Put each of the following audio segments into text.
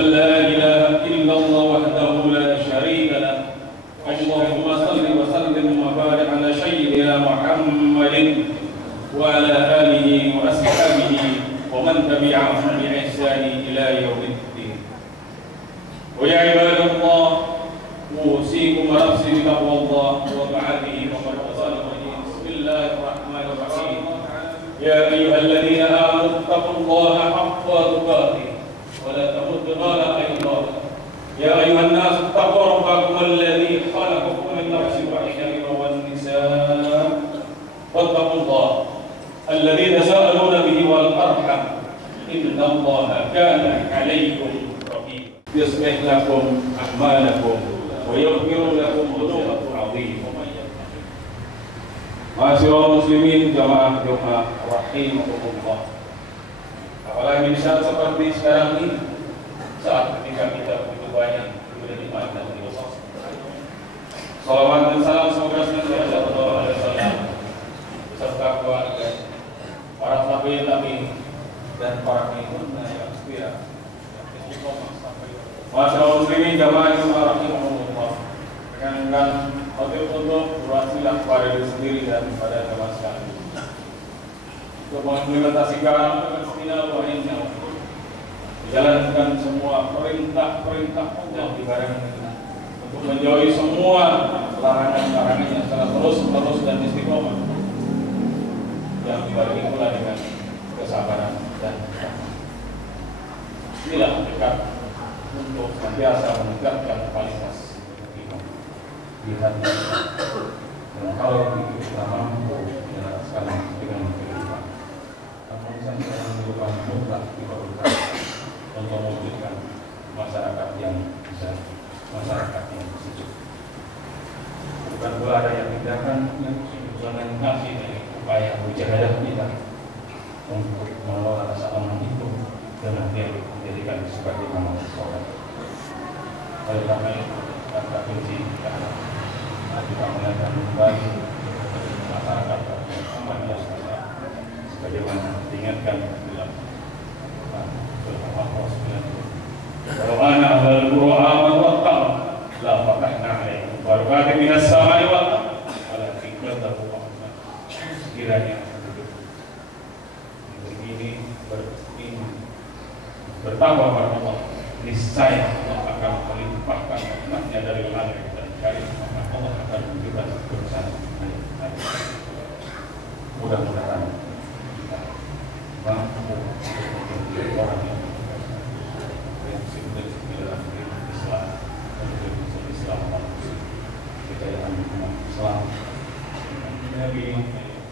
أن لا إله إلا الله وحده لا شريك له اللهم صل وسلم وبارك على سيدنا محمد وعلى آله وأصحابه ومن تبعهم بإحسان إلى يوم الدين. ويا عباد الله أوصيكم ونفسي بتقوى الله وطاعته وقد قال بسم الله الرحمن الرحيم يا أيها الذين آمنوا اتقوا الله حق تقاته ولا تموتن إلا الله يا أيها الناس اتقوا ربكم الذي خلقكم من نفس واحدة والنساء واتقوا الله الذي تساءلون به والأرحم إن الله كان عليكم رقيبا يصلح لكم أعمالكم ويغفر لكم ذنوبكم عظيما. Masyaallah muslimin jamaah Jumat rahimakumullah. Apalagi di saat seperti sekarang ini, saat ketika kita begitu banyak bernikmat dan berdoa. Salawat dan salam semoga senantiasa Allah alaihi wasallam beserta keluarga, para sahabat Nabi dan para pengikutnya yang setia. Masyaallah muslimin jamaah Jumat rahimahumullah. Dengan khotib untuk berwasilah pada diri sendiri dan pada jamaah sekalian untuk mengimplementasikan menjalankan semua perintah-perintah Allah di barang ini, untuk menjauhi semua larangan-larangannya secara terus-menerus dan istiqomah yang dibarengi pula dengan kesabaran dan inilah dekat untuk senantiasa meningkatkan kualitas di hati dan kalau kita mampu menjelaskan dengan kehidupan namun saja merupakan mutlak diperlukan untuk mewujudkan masyarakat yang bisa, masyarakat yang sejuk. Bukan pula ada yang tindakan yang jangan ngasih dari upaya mujahadah kita untuk mengelola rasa aman itu dengan dia menjadikan sebagai amal soleh. Oleh karena itu kata kunci kita melihatkan kembali masyarakat aman yang sebagaimana diingatkan dalam surah Al-Qur'an. Kalau ana ahlul qur'an wa taqwa la fatahna alaihim barakatin minas samai wal ardh walakin kadzabu rahman. Sekiranya begini bertakwa kepada Allah, niscaya Allah akan melimpahkan rahmatnya dari langit dan dari maka Allah akan memberikan keberkahan. Mudah-mudahan kita mampu menjadi orang yang prinsip Islam untuk Islam kejayaan umat Islam. Nabi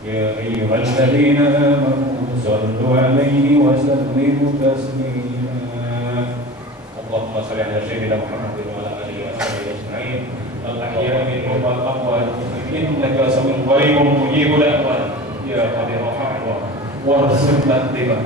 ya ayyuhalladzina amanu sallu alaihi wa sallimu taslima. Allahumma shalli ala sayyidina Muhammad wa ala alihi wa sahbihi ajma'in. Al-ahya'i minhum wal amwat innaka sami'un qaribun mujibud da'wat ya qadir rahmah warzuqna ittiba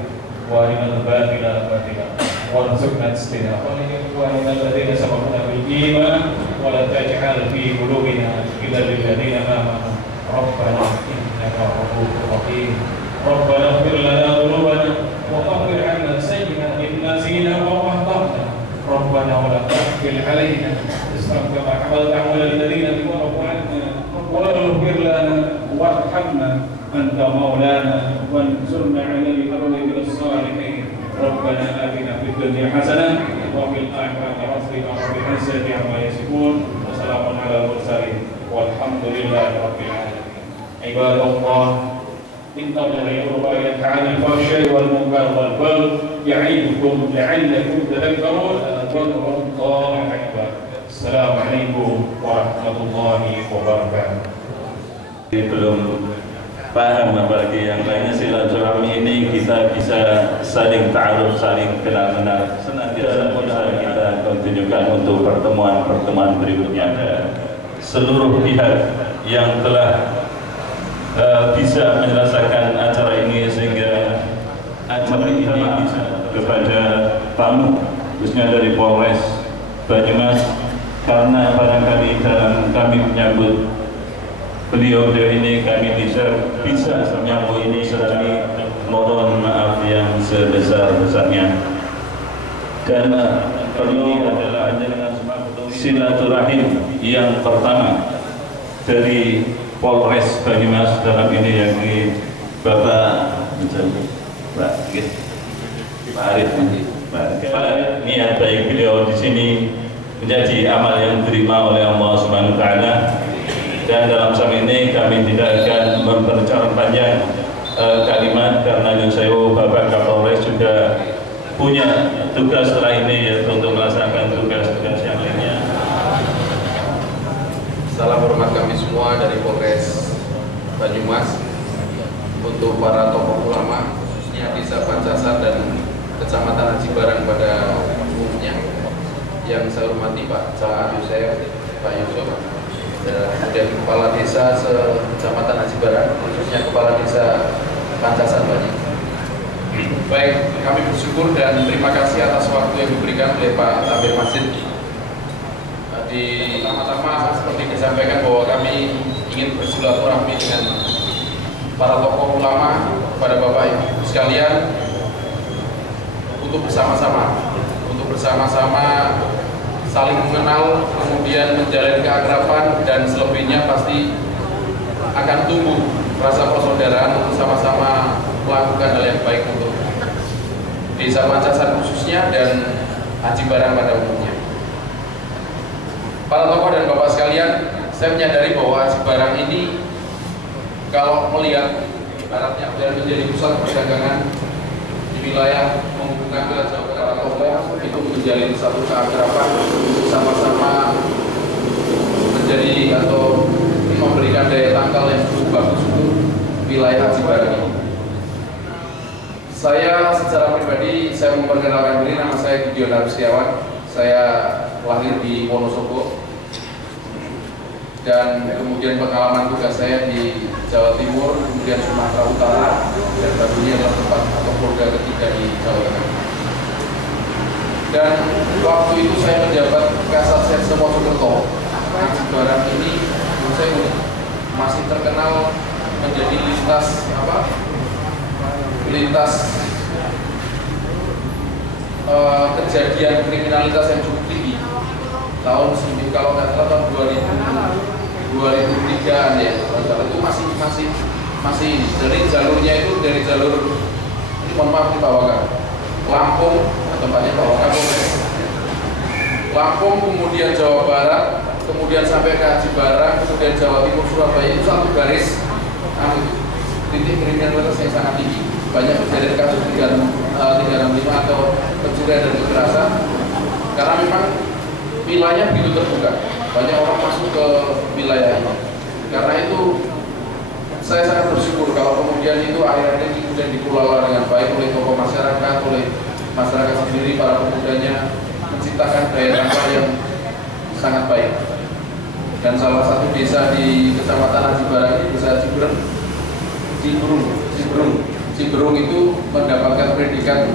wa arinal batila batila warzuqna istinaba wa arinal ladzina sabaquna bil iman wa la taj'al fi qulubina ghillan lil ladzina amanu rabbana innaka ra'ufur rahim rabbana ighfir lana dhunubana wa kaffir 'anna sayyi'atina inna nasina wa akhtana rabbana wa la tahmil 'alaina isran kama hamaltahu 'alal ladzina min qablina wa ighfir lana warhamna anta maulana wansurna 'alal qawmi as-salihin rabbana atina fid dunya hasanah wa fil akhirati hasanah wa qina adzaban yasifun wa salamun 'alal mursalin walhamdulillahi rabbil alamin. Ibadallah inna Allaha ya'muru bil 'adli wal ihsani wal munkar wal baghi ya'idukum la'allakum tadhakkarun. Wallahu akbar. Assalamualaikum warahmatullahi wabarakatuh. Belum paham apalagi yang lainnya silaturahmi ini kita bisa saling ta'aruf, saling kenal-kenal, senantiasa bisa kita tunjukkan untuk pertemuan-pertemuan berikutnya. Seluruh pihak yang telah bisa menyelesaikan acara ini sehingga acara ini bisa kepada tamu khususnya dari Polres Banyumas, karena barangkali dalam kami menyambut beliau ini kami bisa menyambut ini, kami mohon maaf yang sebesar-besarnya. karena perlu adalah silaturahim yang pertama dari Polres Banyumas dalam ini, yang di Bapak Arif. Niat baik beliau di sini menjadi amal yang diterima oleh Allah Subhanahu wa taala, dan dalam saat ini kami tidak akan memperpanjang kalimat karena Nyusewu Bapak Kapolres juga punya tugas setelah ini, yaitu untuk melaksanakan tugas-tugas yang lainnya. Salam hormat kami semua dari Polres Banyumas untuk para tokoh ulama khususnya Desa Pancasar dan Kecamatan Aji Barang pada umumnya, yang saya hormati Pak Cak Yusef, Pak Yusuf, dan kemudian Kepala Desa Kecamatan Aji Barang, khususnya Kepala Desa Pancasar Banyak. Baik, kami bersyukur dan terima kasih atas waktu yang diberikan oleh Pak Tabir Masjid. Di pertama-tama seperti disampaikan bahwa kami ingin bersilaturahmi dengan para tokoh ulama, pada Bapak Ibu sekalian, untuk bersama-sama saling mengenal, kemudian menjalin keakraban, dan selebihnya pasti akan tumbuh rasa persaudaraan untuk sama-sama melakukan hal yang baik untuk Desa Pancasar khususnya dan Aji Barang pada umumnya. Para tokoh dan Bapak sekalian, saya menyadari bahwa Aji Barang ini kalau melihat ibaratnya menjadi pusat perdagangan di wilayah menghubungkan wilayah Jawa Barat, tokoh itu menjalin satu keakraban, sama-sama menjadi atau memberikan daya tangkal yang cukup bagus untuk wilayah Aji Barang ini. Saya secara pribadi, saya memperkenalkan diri, nama saya Gideon Arustiawan. Saya lahir di Wonosobo, dan kemudian pengalaman tugas saya di Jawa Timur, kemudian Sumatera Utara, dan tentunya adalah tempat atau keluarga ketiga di Jawa Tengah. Dan waktu itu saya menjabat Kasat Serse Mojokerto. Aji Barang ini menurut saya masih terkenal menjadi lintas kejadian kriminalitas yang cukup tinggi tahun kalau nggak salah tahun 2003-an ya, itu masih dari jalurnya itu dari jalur ini, mohon maaf dibawakan Lampung, tempatnya bawakan Lampung, kemudian Jawa Barat, kemudian sampai ke Aji Barang, kemudian Jawa Timur, Surabaya, itu satu garis titik kriminalitas yang sangat tinggi. Banyak kejadian kasus 365 atau pencurian dan kekerasan, karena memang wilayahnya begitu terbuka, banyak orang masuk ke wilayah ini. Karena itu saya sangat bersyukur kalau kemudian itu akhirnya kemudian dikelola dengan baik oleh tokoh masyarakat, oleh masyarakat sendiri, para pemudanya menciptakan daya tangkal yang sangat baik. Dan salah satu desa di Kecamatan Aji Barang ini, Desa Ciberung itu mendapatkan predikat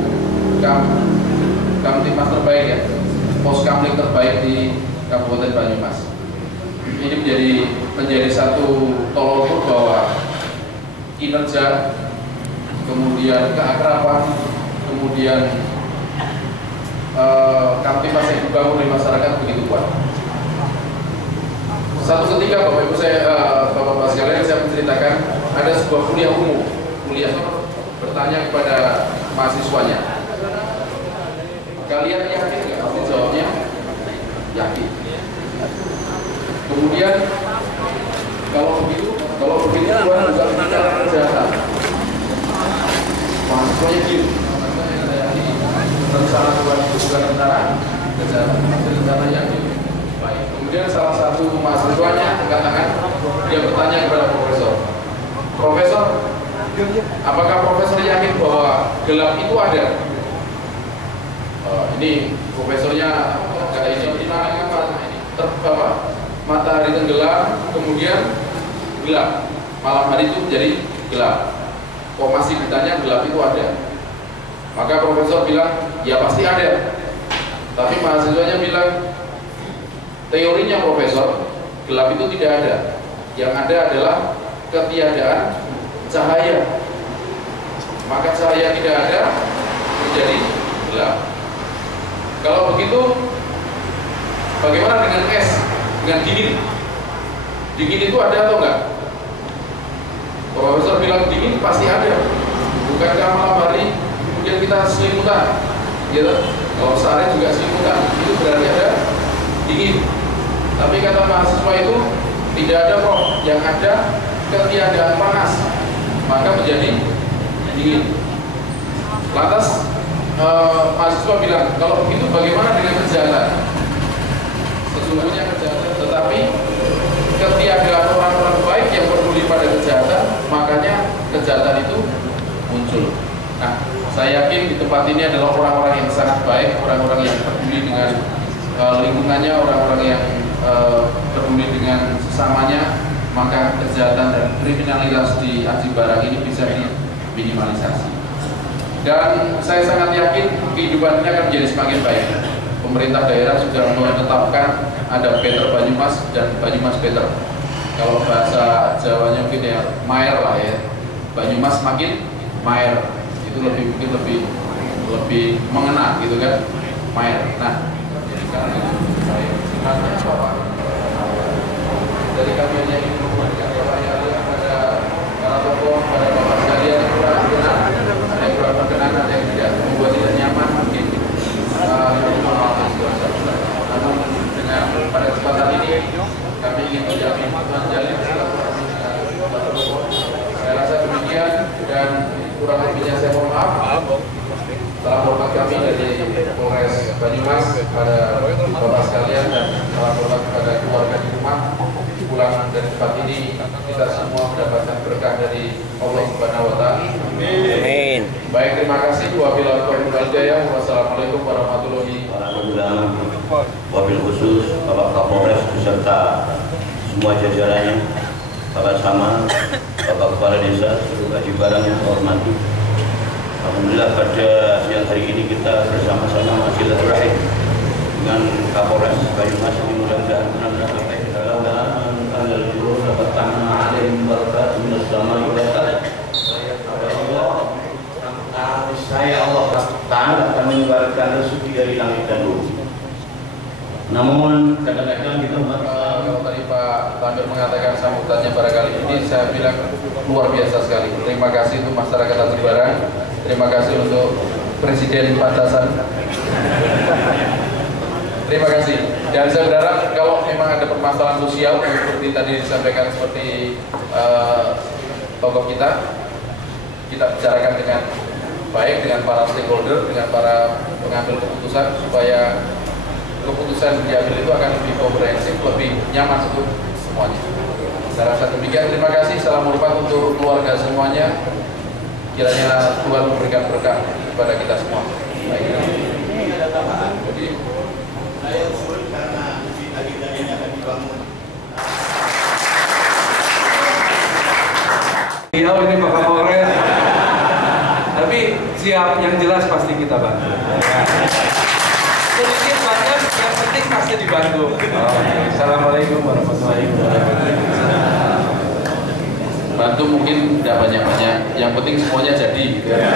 Kamtipmas terbaik ya, pos kamling terbaik di Kabupaten Banyumas. Ini menjadi satu tolok ukur bahwa kinerja, kemudian keakraban, kemudian Kamtipmas yang dibangun oleh masyarakat begitu kuat. Satu ketika Bapak Ibu Bapak sekalian, saya menceritakan ada sebuah kuliah umum. Kuliah bertanya kepada mahasiswanya, kalian yakin nggak? Pasti jawabnya yakin. Kemudian kalau begitu Tuhan juga bicara kejahatan. Mahasiswanya gini, rencana Tuhan itu bukan rencana kejahatan, tapi rencana yang baik. Kemudian salah satu mahasiswanya mengatakan, dia bertanya kepada Profesor, apakah Profesor yakin bahwa gelap itu ada? Ini profesornya kata ini dimana matahari tenggelam, kemudian gelap, malam hari itu menjadi gelap. Kok masih ditanya gelap itu ada? Maka profesor bilang, ya pasti ada. Tapi mahasiswanya bilang, teorinya profesor, gelap itu tidak ada. Yang ada adalah ketiadaan cahaya. Maka cahaya tidak ada, menjadi gelap. Kalau begitu, bagaimana dengan es, dengan dingin? Dingin itu ada atau enggak? Profesor bilang dingin pasti ada. Bukankah malam hari kemudian kita selimutan, gitu? Kalau sehari juga selimutan, itu berarti ada dingin. Tapi kata mahasiswa itu tidak ada kok, yang ada ketiadaan panas, maka menjadi dingin. Lantas mahasiswa bilang, kalau begitu bagaimana dengan kejahatan? Sesungguhnya kejahatan, tetapi ketiadaan orang-orang baik yang peduli pada kejahatan, makanya kejahatan itu muncul. Nah, saya yakin di tempat ini adalah orang-orang yang sangat baik, orang-orang yang peduli dengan lingkungannya, orang-orang yang peduli dengan sesamanya, maka kejahatan dan kriminalitas di Aji Barang ini bisa diminimalisasi. Dan saya sangat yakin kehidupan ini akan menjadi semakin baik. Pemerintah daerah sudah menetapkan ada Better Banyumas dan Banyumas Better. Kalau bahasa Jawanya mungkin ya Maer lah ya. Banyumas makin Maer, itu mungkin lebih mengena gitu kan, Maer. Nah, jadi sekarang saya sifatnya apa? Dari kami hanya ingin memberikan Bapak yang pada para tokoh, pada Bapak sekalian yang kurang berkenan, ada yang kurang berkenan, ada yang tidak membuat tidak nyaman mungkin. Namun dengan pada kesempatan ini kami ingin menjalin silaturahmi dengan Bapak tokoh. Saya rasa demikian dan kurang lebihnya saya mohon maaf. Salam hormat kami dari Polres Banyumas pada Bapak sekalian dan salam hormat kepada keluarga di rumah. Pulang dari tempat ini kita semua mendapatkan berkah dari Allah Subhanahu wa taala. Amin. Baik, terima kasih. Wabillahi taufiq wal hidayah. Wassalamualaikum warahmatullahi wabarakatuh. Wabil khusus Bapak Kapolres beserta semua jajarannya, Bapak Sama, Bapak Kepala Desa, seluruh Aji Barang yang saya hormati. Alhamdulillah pada siang hari ini kita bersama-sama silaturahim dengan Kapolres Banyumas ini, mudah-mudahan benar-benar sampai saya Allah Ta'ala akan mengeluarkan rezeki dari langit dan bumi. Namun kadang-kadang kita kalau tadi Pak Tambir mengatakan sambutannya pada kali ini, saya bilang luar biasa sekali. Terima kasih untuk masyarakat Aji Barang, terima kasih untuk Presiden Pantasan. Terima kasih. Dan saya berharap kalau memang ada permasalahan sosial seperti tadi disampaikan seperti tokoh kita bicarakan dengan baik dengan para stakeholder, dengan para pengambil keputusan supaya keputusan diambil itu akan lebih komprehensif, lebih nyaman untuk semuanya. Saya rasa demikian. Terima kasih. Salam hormat untuk keluarga semuanya. Kiranya Tuhan memberikan berkah kepada kita semua. Baik. Jadi saya turun karena agenda-agenda akan dibangun. Iya, ini Pak Kapolres. Tapi siap, yang jelas pasti kita bantu. Sedikit banyak, yang penting pasti dibantu. Assalamualaikum warahmatullahi wabarakatuh. bantu mungkin tidak banyak-banyak, yang penting semuanya jadi gitu ya.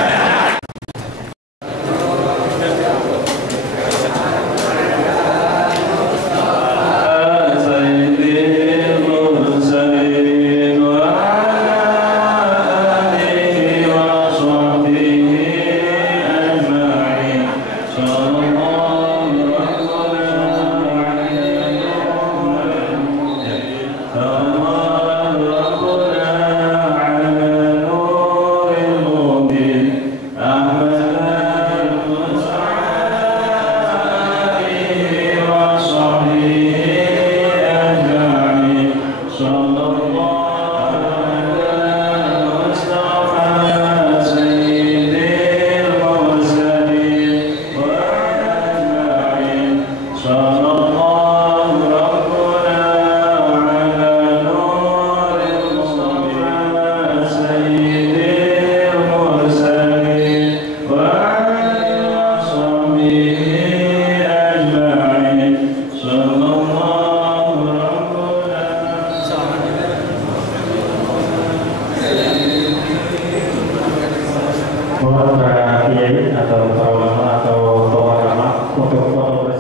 Mohon para kiai atau para ulama atau tokoh agama untuk warahmatullahi wabarakatuh.